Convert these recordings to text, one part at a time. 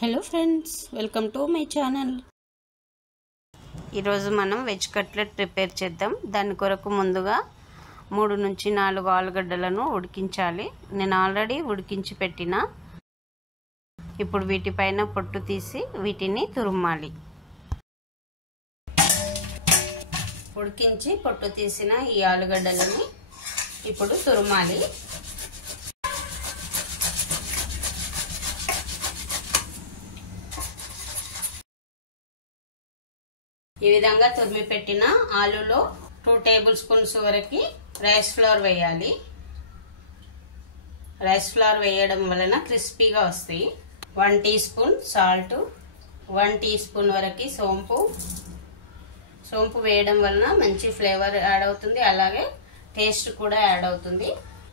Hello friends, welcome to my channel. ఈరోజు మనం veg cutlet prepare చేద్దాం. దాని కొరకు ముందుగా 3 నుంచి 4 ఆలుగడ్డలను ఉడికించాలి. నేను ఆల్రెడీ ఉడికించి పెట్టిన. ఇప్పుడు వీటిపైన పొట్టు తీసి వీటిని తురుమాలి. ఉడికించి పొట్టు తీసిన ఈ ఆలుగడ్డలని ఇప్పుడు తురుమాలి. ఈ విధంగా తురిమి పెట్టిన ఆలులో 2 టేబుల్ స్పూన్స్ వరకు రైస్ ఫ్లోర్ వేయాలి. రైస్ ఫ్లోర్ వేయడం వలన క్రిస్పీగా వస్తాయి. 1 teaspoon salt, 1 teaspoon వరకు సోంపు వేయడం వలన మంచి ఫ్లేవర్ యాడ్ అవుతుంది, అలాగే టేస్ట్ కూడా యాడ్ అవుతుంది.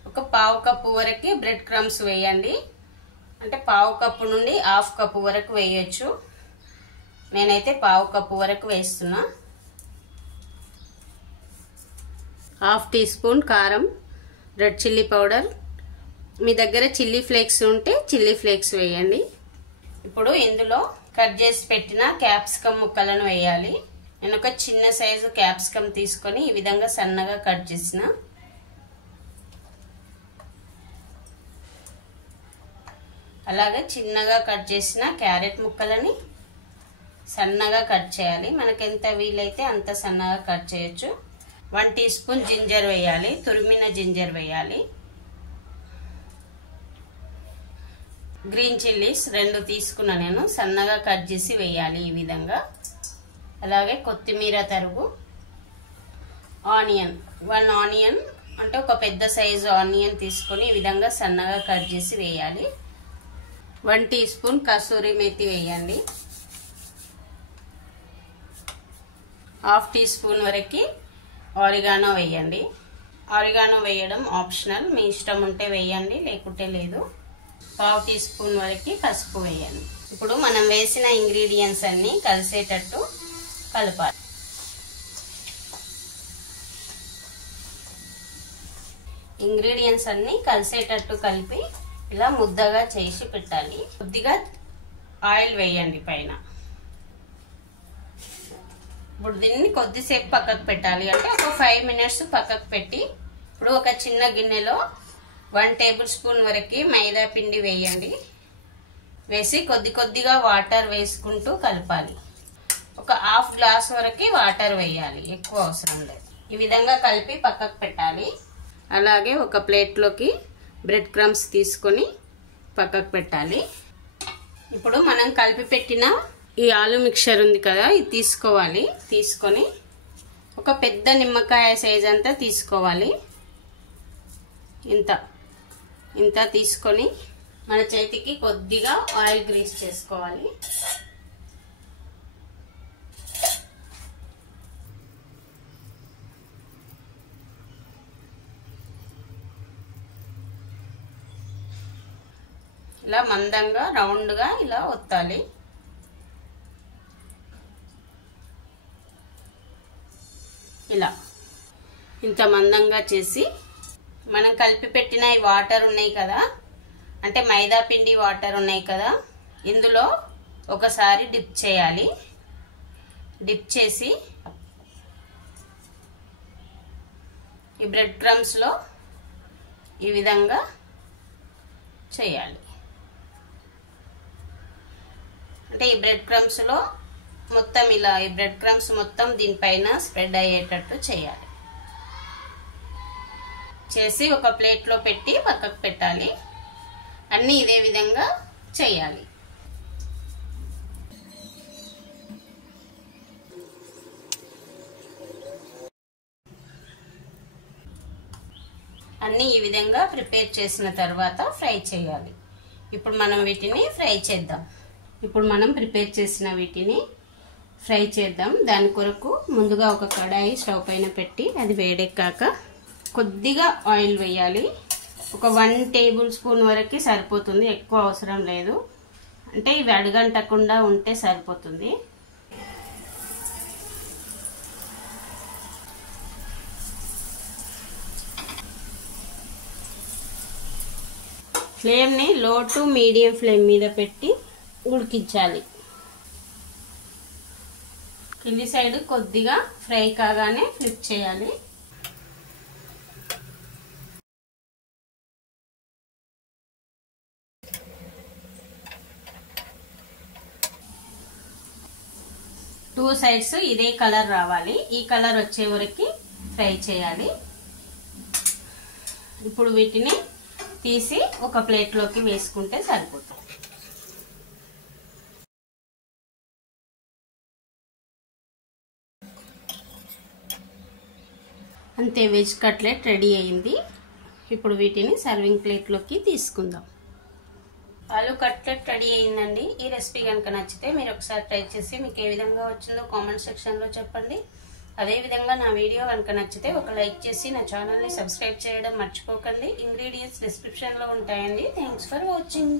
ఒక 1/2 కప్పు వరకు బ్రెడ్ క్రమ్స్ వేయండి. అంటే 1/2 కప్పు నుండి 1/2 కప్పు వరకు వేయొచ్చు. నేనైతే 1/2 కప్పు వరకు వేస్తున్నా. 1/2 టీ స్పూన్ కారం, రెడ్ చిల్లీ పౌడర్, మీ దగ్గర చిల్లీ ఫ్లేక్స్ ఉంటే చిల్లీ ఫ్లేక్స్ వేయండి. ఇప్పుడు ఇందులో కట్ చేసి పెట్టిన క్యాప్సికమ్ ముక్కలను వేయాలి. నేను ఒక చిన్న సైజు క్యాప్సికమ్ తీసుకొని ఈ విధంగా సన్నగా కట్ చేసిన. అలాగే చిన్నగా కట్ చేసిన క్యారెట్ ముక్కలని సన్నగా కట్ చేయాలి. మనకి ఎంత వీలైతే అంత సన్నగా కట్ చేయొచ్చు. 1 టీ స్పూన్ జింజర్ వేయాలి, తురిమిన జింజర్ వేయాలి. గ్రీన్ చిల్లీస్ 2 తీసుకున్నా, నేను సన్నగా కట్ చేసి వేయాలి ఈ విధంగా. అలాగే కొత్తిమీర తరుగు, ఆనియన్ 1 ఆనియన్ అంటే ఒక పెద్ద సైజు ఆనియన్ తీసుకొని ఈ విధంగా సన్నగా కట్ చేసి వేయాలి. 1 టీ స్పూన్ కసూరి మేతి వేయండి. 1/2 టీ స్పూన్ వరకు ఆరిగానో వేయండి. ఆరిగానో వేయడం ఆప్షనల్, మీ ఇష్టం ఉంటే వేయండి, లేకుంటే లేదు. 1/2 టీ స్పూన్ వరకు పసుపు వేయండి. ఇప్పుడు మనం వేసిన ఇంగ్రీడియంట్స్ అన్ని కలిసేటట్టు కలపాలి. ఇంగ్రీడియంట్స్ అన్ని కలిసేటట్టు కలిపి ఇలా ముద్దగా చేసి పెట్టాలి. కొద్దిగా ఆయిల్ వేయండి పైన. ఇప్పుడు దీన్ని కొద్దిసేపు పక్కకు పెట్టాలి, అంటే ఒక 5 మినిట్స్ పక్కకు పెట్టి ఇప్పుడు ఒక చిన్న గిన్నెలో 1 టేబుల్ స్పూన్ వరకు మైదా పిండి వేయండి. వేసి కొద్దిగా వాటర్ వేసుకుంటూ కలపాలి. ఒక 1/2 గ్లాస్ వరకు వాటర్ వేయాలి, ఎక్కువ అవసరం లేదు. ఈ విధంగా కలిపి పక్కకు పెట్టాలి. అలాగే ఒక ప్లేట్లోకి బ్రెడ్ క్రమ్స్ తీసుకొని పక్కకు పెట్టాలి. ఇప్పుడు మనం కలిపి పెట్టిన ఈ ఆలు మిక్చర్ ఉంది కదా, ఇది తీసుకోవాలి. తీసుకొని ఒక పెద్ద నిమ్మకాయ సైజ్ అంతా తీసుకోవాలి. ఇంత తీసుకొని మన చేతికి కొద్దిగా ఆయిల్ గ్రీస్ చేసుకోవాలి. ఇలా మందంగా రౌండ్గా ఇలా ఒత్తాలి. ఇలా ఇంత మందంగా చేసి మనం కలిపి పెట్టిన ఈ వాటర్ ఉన్నాయి కదా, అంటే మైదా పిండి వాటర్ ఉన్నాయి కదా, ఇందులో ఒకసారి డిప్ చేయాలి. డిప్ చేసి ఈ బ్రెడ్ క్రమ్స్లో ఈ విధంగా చేయాలి. అంటే ఈ బ్రెడ్ క్రమ్స్లో మొత్తం ఇలా ఈ బ్రెడ్ క్రమ్స్ మొత్తం దీనిపైన స్ప్రెడ్ అయ్యేటట్టు చేయాలి. చేసి ఒక ప్లేట్లో పెట్టి పక్కకు పెట్టాలి. అన్నీ ఇదే విధంగా చేయాలి. అన్నీ ఈ విధంగా ప్రిపేర్ చేసిన తర్వాత ఫ్రై చేయాలి. ఇప్పుడు మనం వీటిని ఫ్రై చేద్దాం. ఇప్పుడు మనం ప్రిపేర్ చేసిన వీటిని ఫ్రై చేద్దాం. దాని కొరకు ముందుగా ఒక కడాయి స్టవ్ పైన పెట్టి అది వేడెక్కాక కొద్దిగా ఆయిల్ వేయాలి. ఒక 1 టేబుల్ స్పూన్ వరకు సరిపోతుంది, ఎక్కువ అవసరం లేదు. అంటే ఇవి అడుగంటకుండా ఉంటే సరిపోతుంది. ఫ్లేమ్ని లో టు మీడియం ఫ్లేమ్ మీద పెట్టి ఉడికించాలి. కింది సైడ్ కొద్దిగా ఫ్రై కాగానే ఫ్లిప్ చేయాలి. టూ సైడ్స్ ఇదే కలర్ రావాలి. ఈ కలర్ వచ్చే వరకు ఫ్రై చేయాలి. ఇప్పుడు వీటిని తీసి ఒక ప్లేట్లోకి వేసుకుంటే సరిపోతుంది. అంతే, వెజ్ కట్లెట్ రెడీ అయింది. ఇప్పుడు వీటిని సర్వింగ్ ప్లేట్లోకి తీసుకుందాం. ఆలు కట్లెట్ రెడీ అయిందండి. ఈ రెసిపీ కనుక నచ్చితే మీరు ఒకసారి ట్రై చేసి మీకు ఏ విధంగా వచ్చిందో కామెంట్ సెక్షన్లో చెప్పండి. అదేవిధంగా నా వీడియో కనుక నచ్చితే ఒక లైక్ చేసి నా ఛానల్ని సబ్స్క్రైబ్ చేయడం మర్చిపోకండి. ఇంగ్రీడియంట్స్ డిస్క్రిప్షన్లో ఉంటాయండి. Thanks for watching.